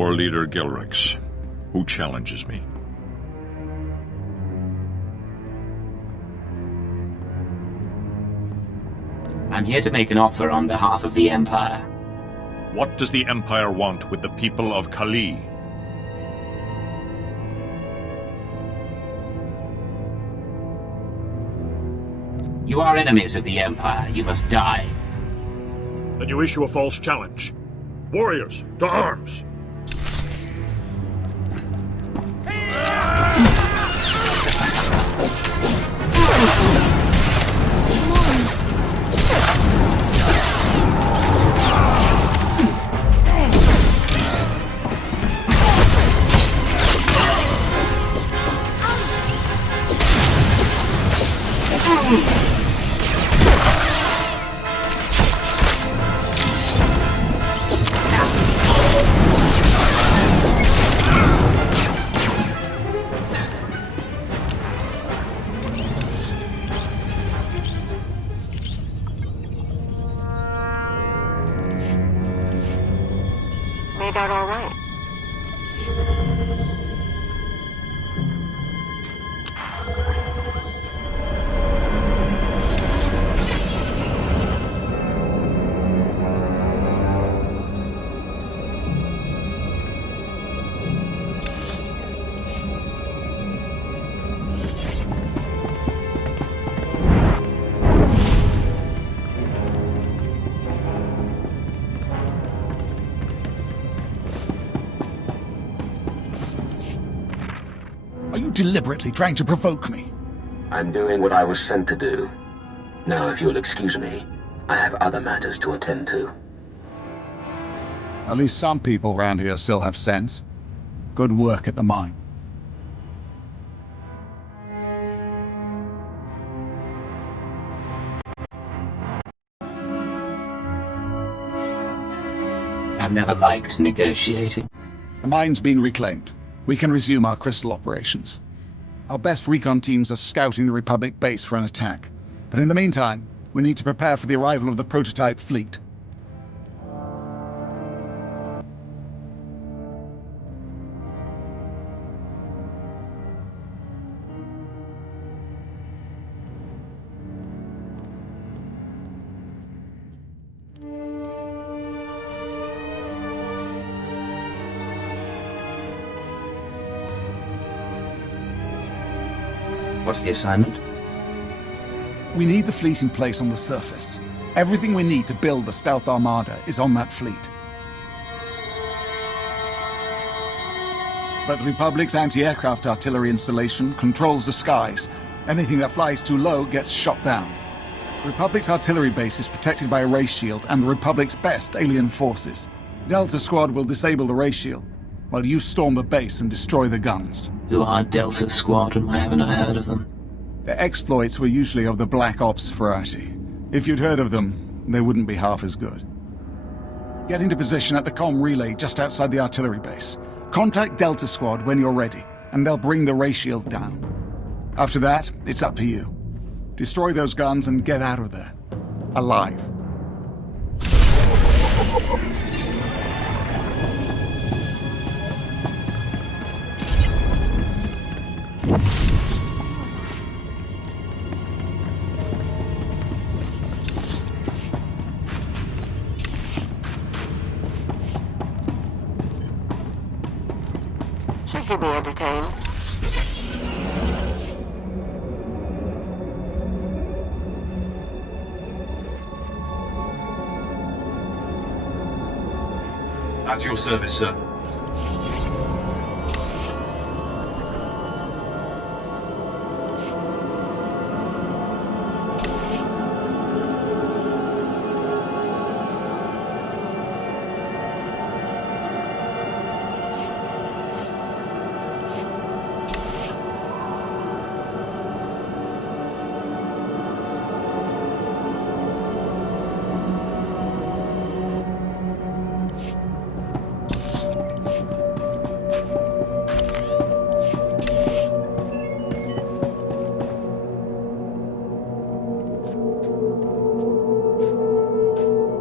war leader Gilrix, who challenges me. I'm here to make an offer on behalf of the Empire. What does the Empire want with the people of Kali? You are enemies of the Empire. You must die. Then you issue a false challenge. Warriors, to arms! Made out all right. Are you deliberately trying to provoke me? I'm doing what I was sent to do. Now, if you'll excuse me, I have other matters to attend to. At least some people around here still have sense. Good work at the mine. I've never liked negotiating. The mine's been reclaimed. We can resume our crystal operations. Our best recon teams are scouting the Republic base for an attack. But in the meantime, we need to prepare for the arrival of the prototype fleet. What's the assignment? We need the fleet in place on the surface. Everything we need to build the stealth armada is on that fleet. But the Republic's anti-aircraft artillery installation controls the skies. Anything that flies too low gets shot down. The Republic's artillery base is protected by a ray shield and the Republic's best alien forces. Delta Squad will disable the ray shield, while you storm the base and destroy the guns. Who are Delta Squad, and why haven't I heard of them? Their exploits were usually of the Black Ops variety. If you'd heard of them, they wouldn't be half as good. Get into position at the comm relay just outside the artillery base. Contact Delta Squad when you're ready, and they'll bring the ray shield down. After that, it's up to you. Destroy those guns and get out of there. Alive. Should keep me entertained. At your service, sir.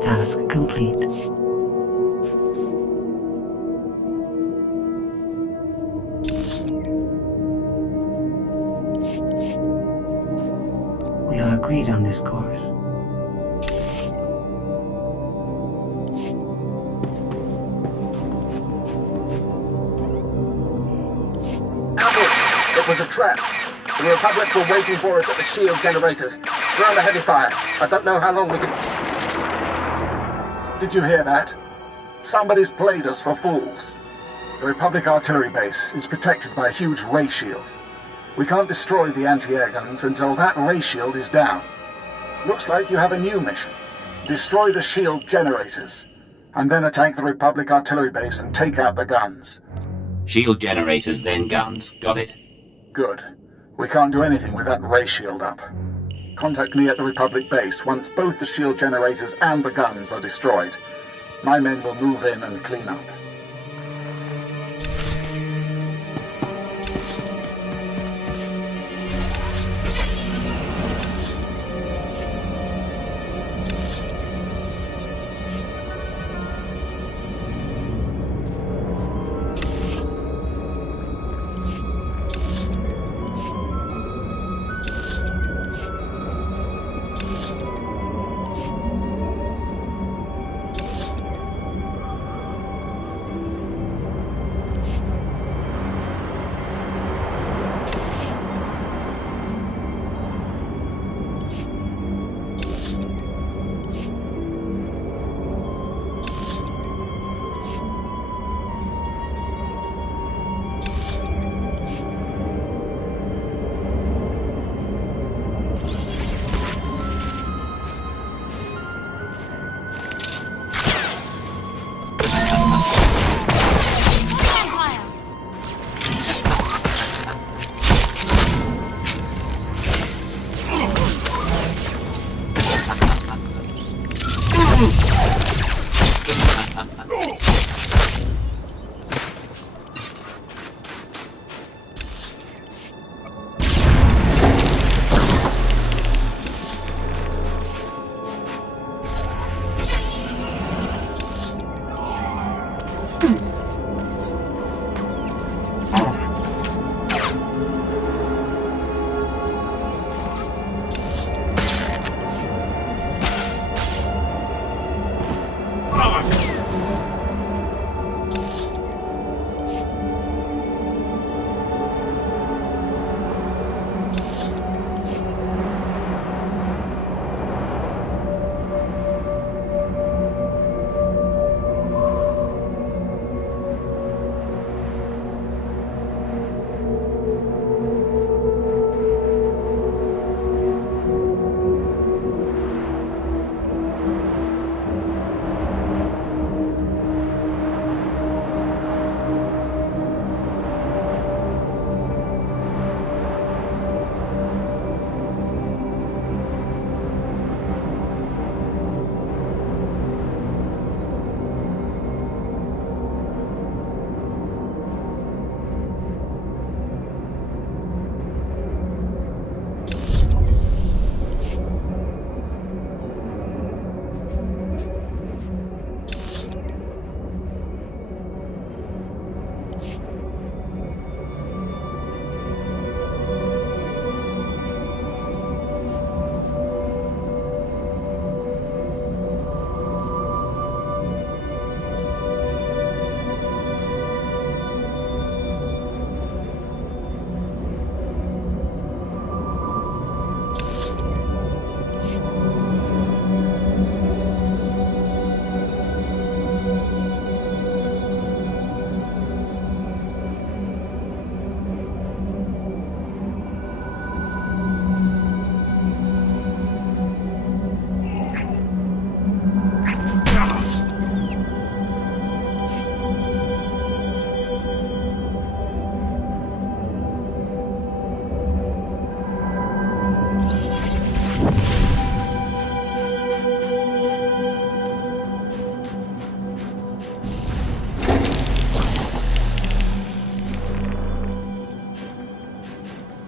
Task complete. was a trap. The Republic were waiting for us at the shield generators. We're under heavy fire. I don't know how long we can... Did you hear that? Somebody's played us for fools. The Republic artillery base is protected by a huge ray shield. We can't destroy the anti-air guns until that ray shield is down. Looks like you have a new mission. Destroy the shield generators, and then attack the Republic artillery base and take out the guns. Shield generators, then guns. Got it. Good. We can't do anything with that ray shield up. Contact me at the Republic base once both the shield generators and the guns are destroyed. My men will move in and clean up.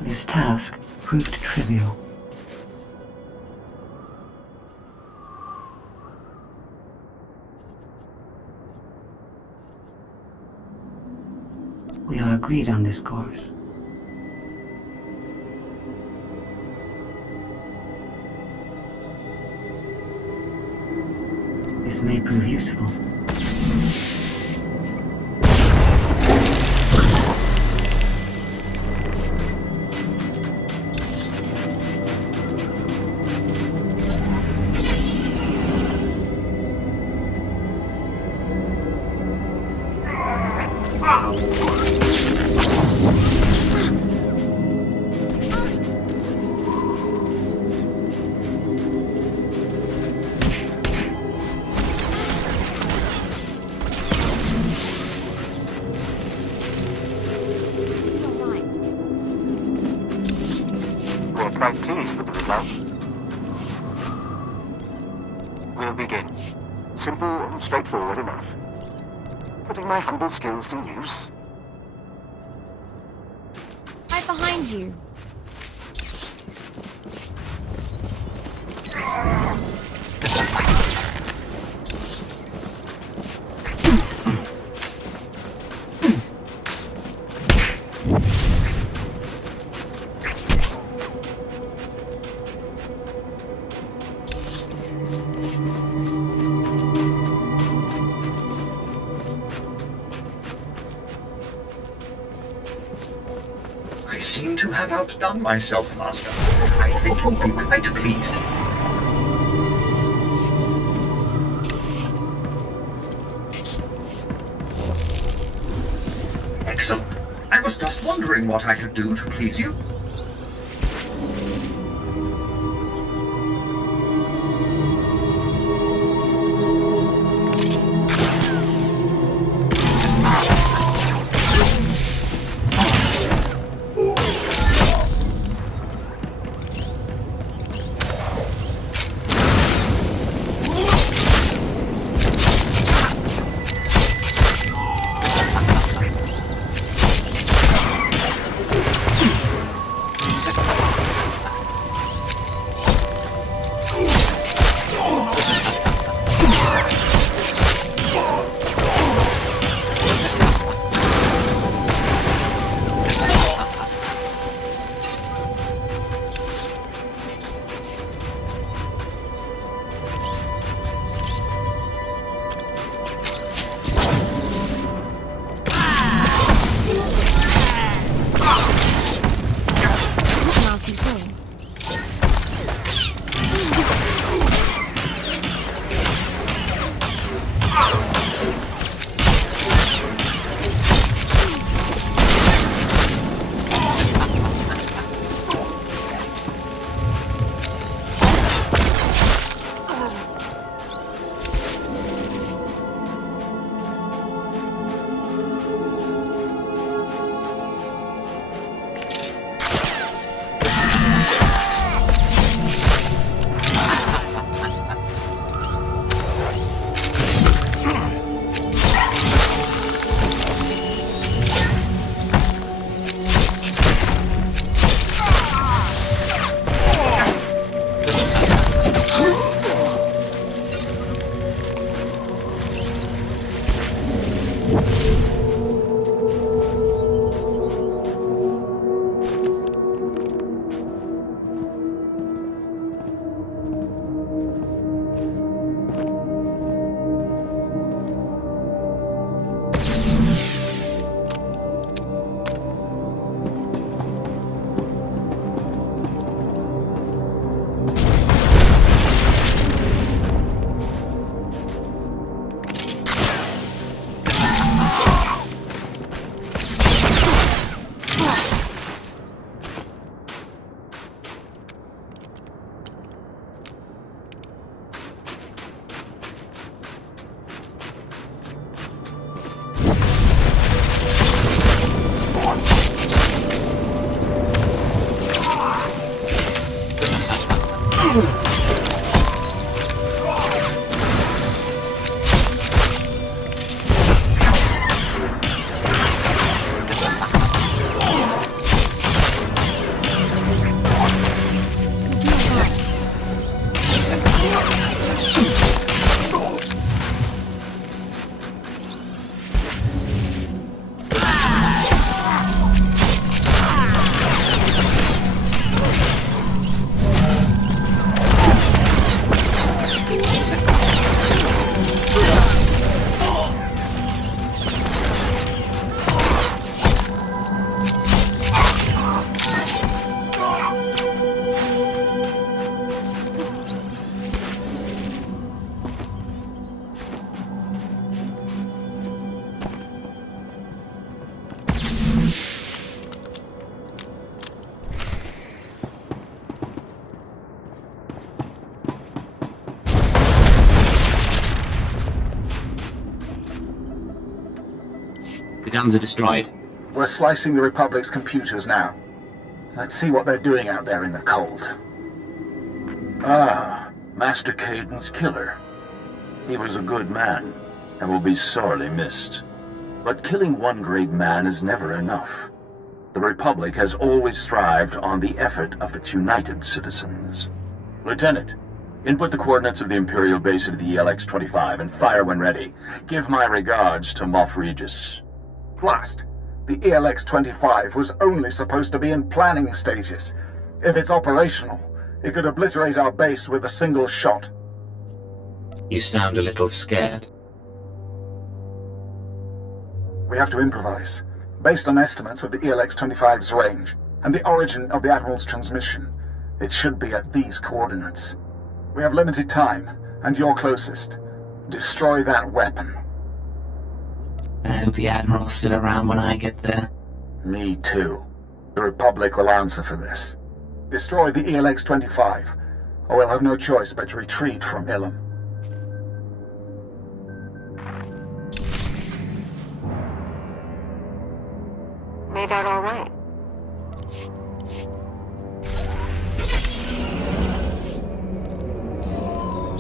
This task proved trivial. We are agreed on this course. This may prove useful. We'll begin. Simple and straightforward enough. Putting my humble skills to use. Right behind you. I seem to have outdone myself, Master. I think you'll be quite pleased. Excellent. I was just wondering what I could do to please you. The guns are destroyed. We're slicing the Republic's computers now. Let's see what they're doing out there in the cold. Ah, Master Caden's killer. He was a good man, and will be sorely missed. But killing one great man is never enough. The Republic has always thrived on the effort of its united citizens. Lieutenant, input the coordinates of the Imperial base into the ELX-25 and fire when ready. Give my regards to Moff Regis. Blast! The ELX-25 was only supposed to be in planning stages. If it's operational, it could obliterate our base with a single shot. You sound a little scared. We have to improvise. Based on estimates of the ELX-25's range and the origin of the Admiral's transmission, it should be at these coordinates. We have limited time, and you're closest. Destroy that weapon. I hope the Admiral's still around when I get there. Me too. The Republic will answer for this. Destroy the ELX-25, or we'll have no choice but to retreat from Ilum. Made out all right.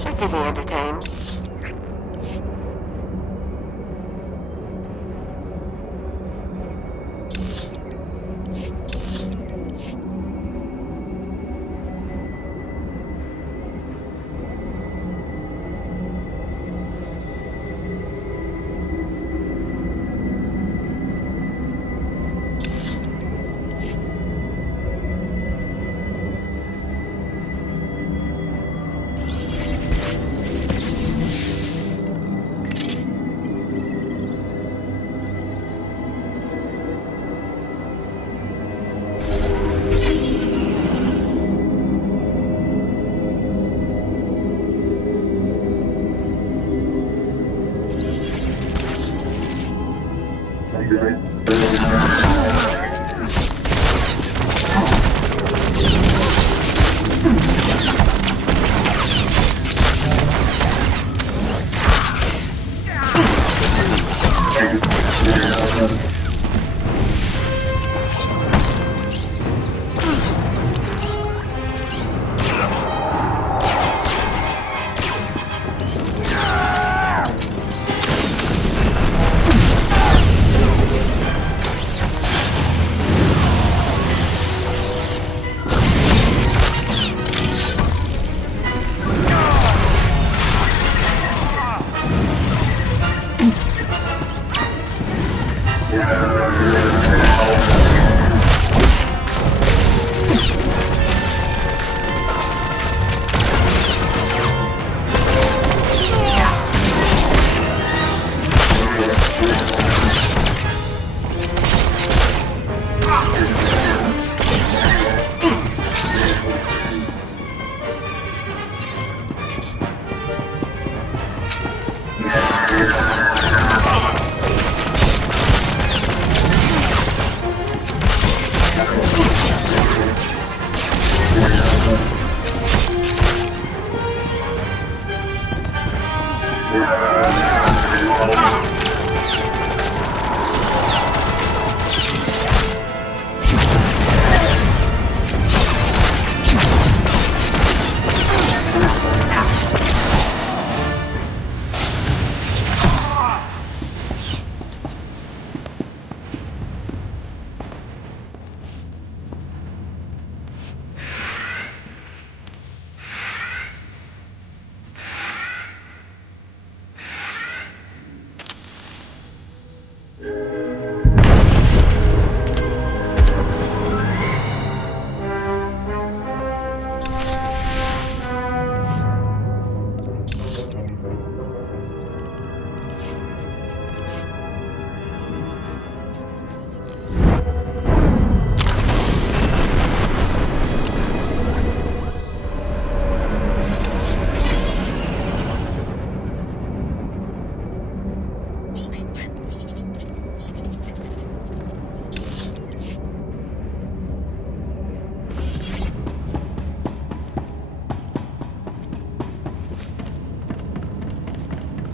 Should keep me entertained.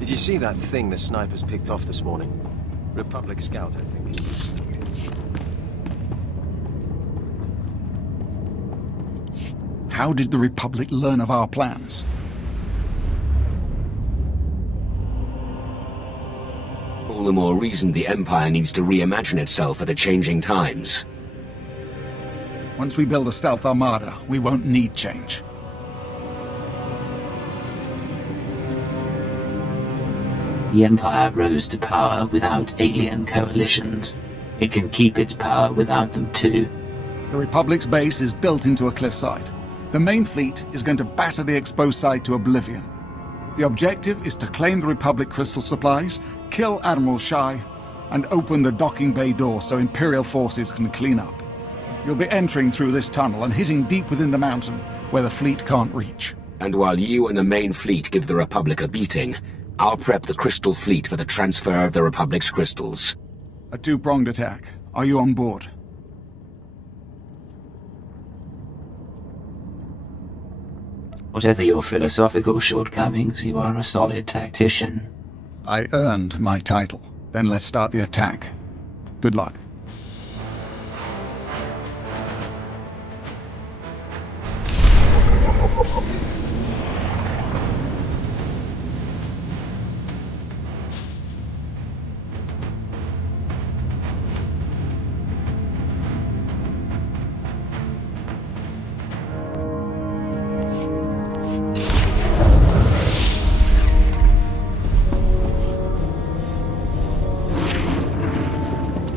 Did you see that thing the snipers picked off this morning? Republic Scout, I think. How did the Republic learn of our plans? All the more reason the Empire needs to reimagine itself for the changing times. Once we build a stealth armada, we won't need change. The Empire rose to power without alien coalitions. It can keep its power without them too. The Republic's base is built into a cliffside. The main fleet is going to batter the exposed side to oblivion. The objective is to claim the Republic crystal supplies, kill Admiral Shai, and open the docking bay door so Imperial forces can clean up. You'll be entering through this tunnel and hitting deep within the mountain, where the fleet can't reach. And while you and the main fleet give the Republic a beating, I'll prep the Crystal Fleet for the transfer of the Republic's crystals. A two-pronged attack. Are you on board? Whatever your philosophical shortcomings, you are a solid tactician. I earned my title. Then let's start the attack. Good luck.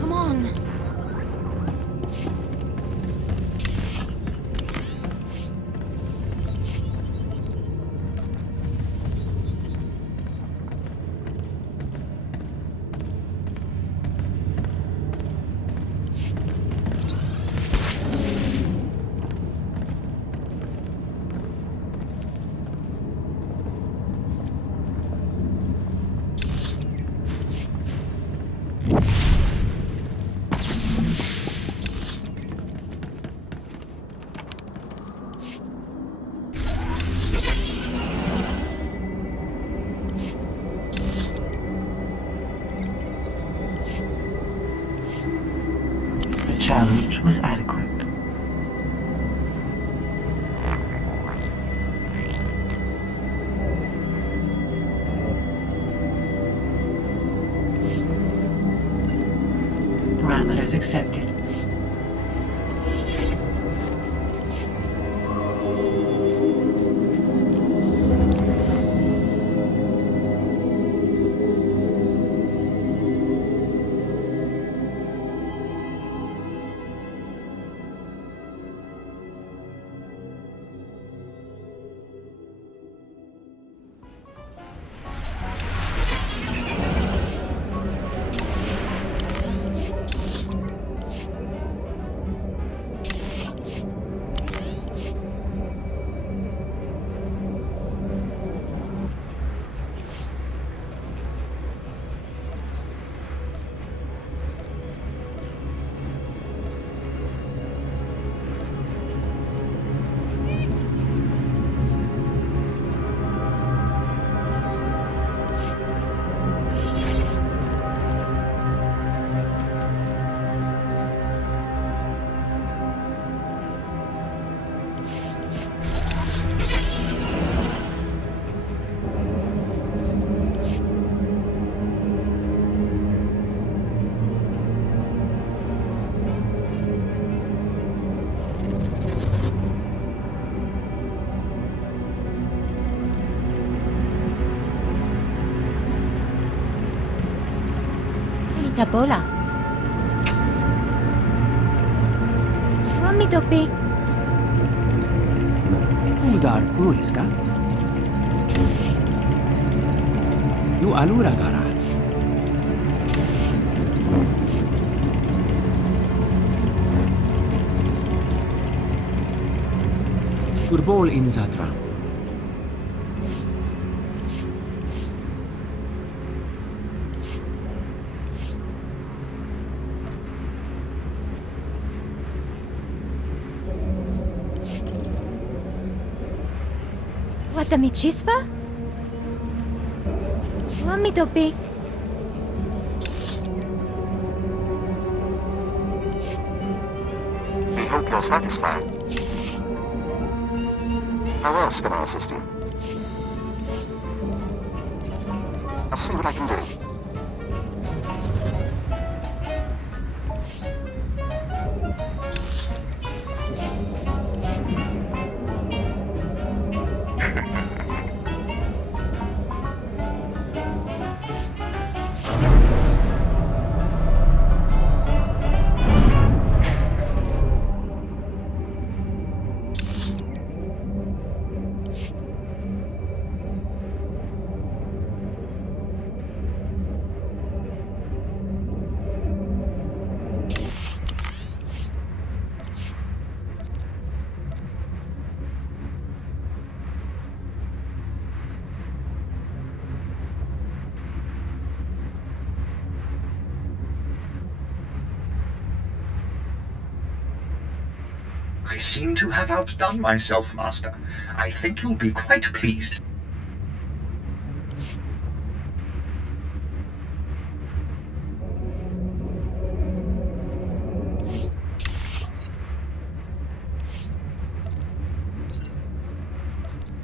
Come on. The challenge was adequate. Parameters accepted. Bola. Suami topi. Udar Ruiska. You alura gara. Furbol in Zatra. Watami chispa? Suami topi. We hope you're satisfied. How else can I assist you? I'll see what I can do. I seem to have outdone myself, Master. I think you'll be quite pleased.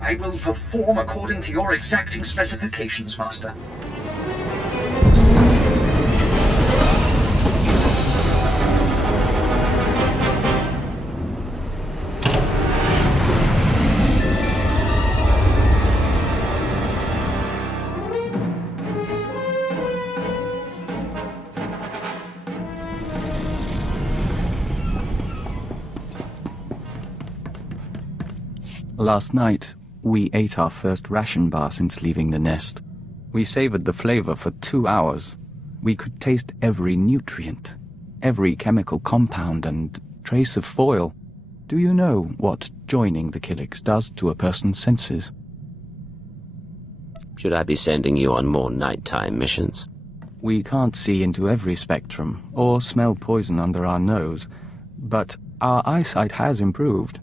I will perform according to your exacting specifications, Master. Last night, we ate our first ration bar since leaving the nest. We savored the flavor for 2 hours. We could taste every nutrient, every chemical compound and trace of foil. Do you know what joining the Killiks does to a person's senses? Should I be sending you on more nighttime missions? We can't see into every spectrum or smell poison under our nose, but our eyesight has improved.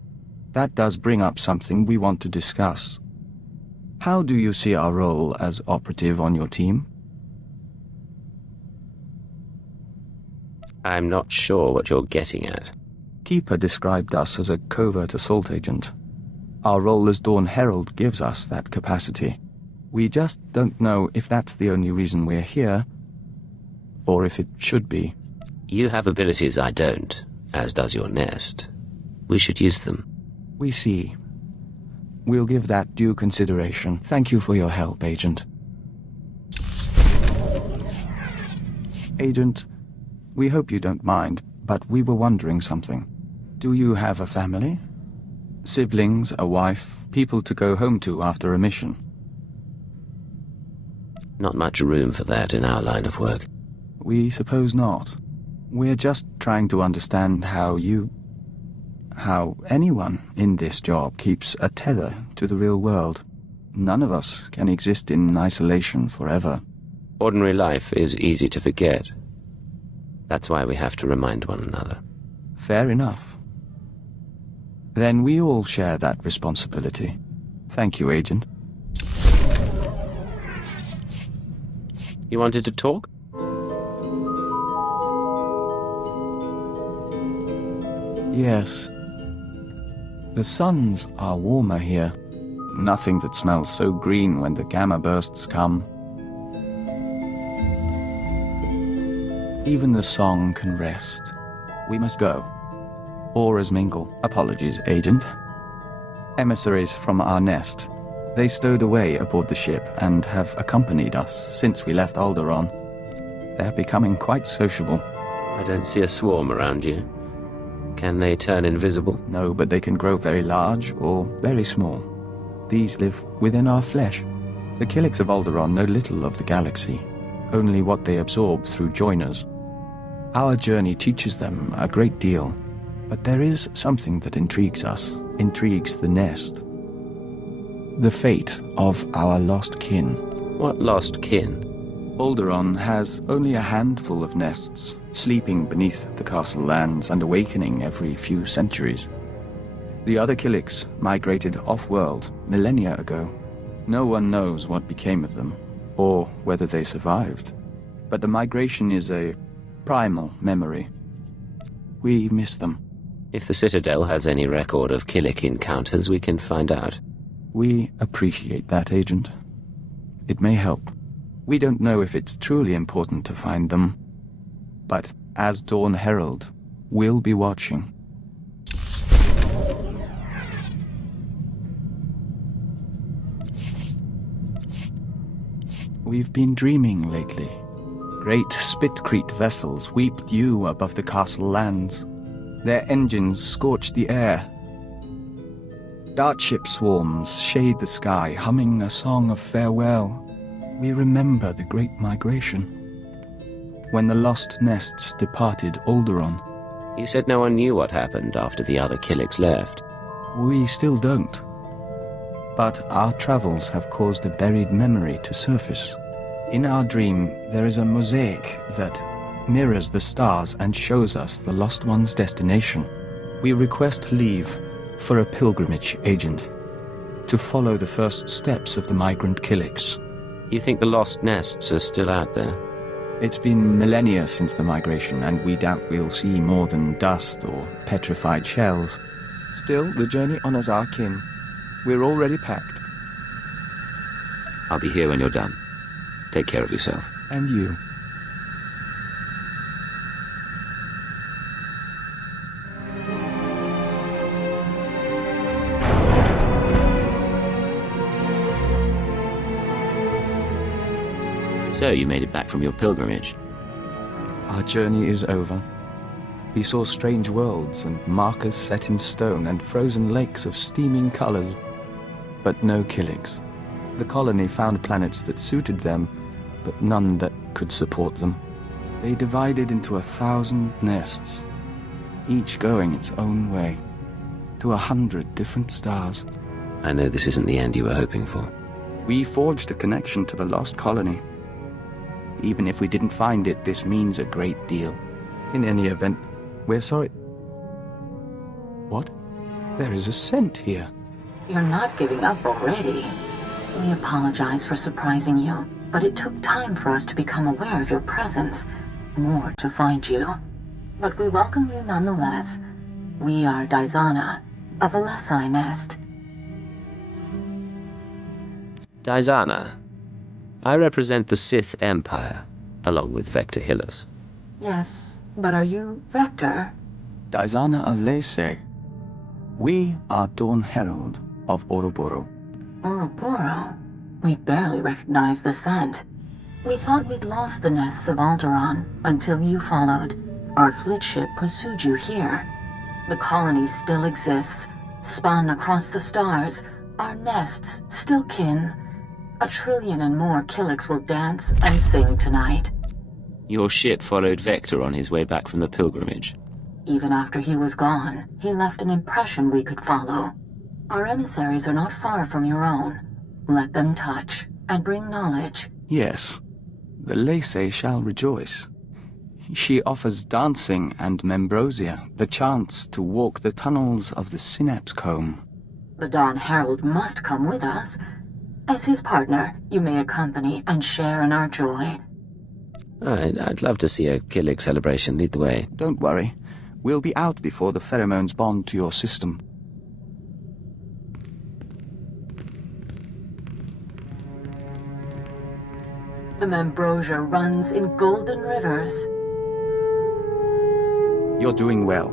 That does bring up something we want to discuss. How do you see our role as operative on your team? I'm not sure what you're getting at. Keeper described us as a covert assault agent. Our role as Dawn Herald gives us that capacity. We just don't know if that's the only reason we're here, or if it should be. You have abilities I don't, as does your nest. We should use them. We see. We'll give that due consideration. Thank you for your help, Agent. Agent, we hope you don't mind, but we were wondering something. Do you have a family? Siblings, a wife, people to go home to after a mission? Not much room for that in our line of work. We suppose not. We're just trying to understand how anyone in this job keeps a tether to the real world. None of us can exist in isolation forever. Ordinary life is easy to forget. That's why we have to remind one another. Fair enough. Then we all share that responsibility. Thank you, Agent. You wanted to talk? Yes. The suns are warmer here. Nothing that smells so green when the gamma bursts come. Even the song can rest. We must go. Auras mingle. Apologies, Agent. Emissaries from our nest. They stowed away aboard the ship and have accompanied us since we left Alderaan. They're becoming quite sociable. I don't see a swarm around you. Can they turn invisible? No, but they can grow very large or very small. These live within our flesh. The Killiks of Alderaan know little of the galaxy, only what they absorb through joiners. Our journey teaches them a great deal, but there is something that intrigues us, intrigues the nest. The fate of our lost kin. What lost kin? Alderaan has only a handful of nests, sleeping beneath the castle lands and awakening every few centuries. The other Killiks migrated off-world millennia ago. No one knows what became of them, or whether they survived. But the migration is a primal memory. We miss them. If the Citadel has any record of Killik encounters, we can find out. We appreciate that, Agent. It may help. We don't know if it's truly important to find them, but as Dawn Herald, we'll be watching. We've been dreaming lately. Great Spitcrete vessels weep dew above the castle lands. Their engines scorch the air. Dartship swarms shade the sky, humming a song of farewell. We remember the Great Migration, when the lost nests departed Alderaan. You said no one knew what happened after the other Killiks left. We still don't. But our travels have caused a buried memory to surface. In our dream, there is a mosaic that mirrors the stars and shows us the lost one's destination. We request leave for a pilgrimage, Agent, to follow the first steps of the migrant Killiks. You think the lost nests are still out there? It's been millennia since the migration, and we doubt we'll see more than dust or petrified shells. Still, the journey honors our kin. We're already packed. I'll be here when you're done. Take care of yourself. And you. So, you made it back from your pilgrimage. Our journey is over. We saw strange worlds and markers set in stone and frozen lakes of steaming colors, but no Killiks. The colony found planets that suited them, but none that could support them. They divided into 1,000 nests, each going its own way, to 100 different stars. I know this isn't the end you were hoping for. We forged a connection to the lost colony. Even if we didn't find it, this means a great deal. In any event, we're sorry. What? There is a scent here. You're not giving up already. We apologize for surprising you, but it took time for us to become aware of your presence. More to find you. But we welcome you nonetheless. We are Daizana, of the Lesai Nest. Daizana. I represent the Sith Empire, along with Vector Hillis. Yes, but are you Vector? Daizana of Lesai. We are Dawn Herald of Ouroboros. Ouroboros? We barely recognize the scent. We thought we'd lost the nests of Alderaan until you followed. Our fleet ship pursued you here. The colony still exists, spun across the stars. Our nests still kin. 1 trillion and more Killiks will dance and sing tonight. Your ship followed Vector on his way back from the pilgrimage. Even after he was gone, he left an impression we could follow. Our emissaries are not far from your own. Let them touch and bring knowledge. Yes, the Lesai shall rejoice. She offers dancing and Membrosia the chance to walk the tunnels of the Synapse Comb. The Dawn Herald must come with us. As his partner, you may accompany and share in our joy. I'd love to see a Killik celebration lead the way. Don't worry. We'll be out before the pheromones bond to your system. The Membrosia runs in golden rivers. You're doing well.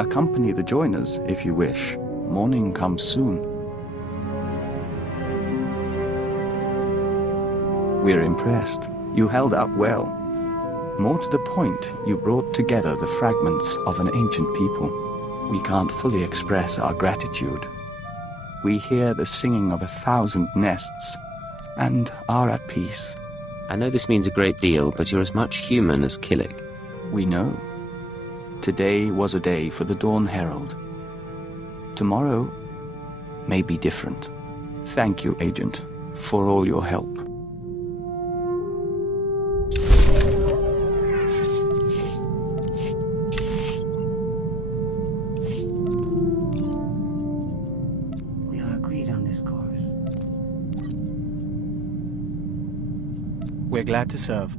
Accompany the joiners if you wish. Morning comes soon. We're impressed. You held up well. More to the point, you brought together the fragments of an ancient people. We can't fully express our gratitude. We hear the singing of 1,000 nests, and are at peace. I know this means a great deal, but you're as much human as Killik. We know. Today was a day for the Dawn Herald. Tomorrow may be different. Thank you, Agent, for all your help. We are agreed on this course. We're glad to serve.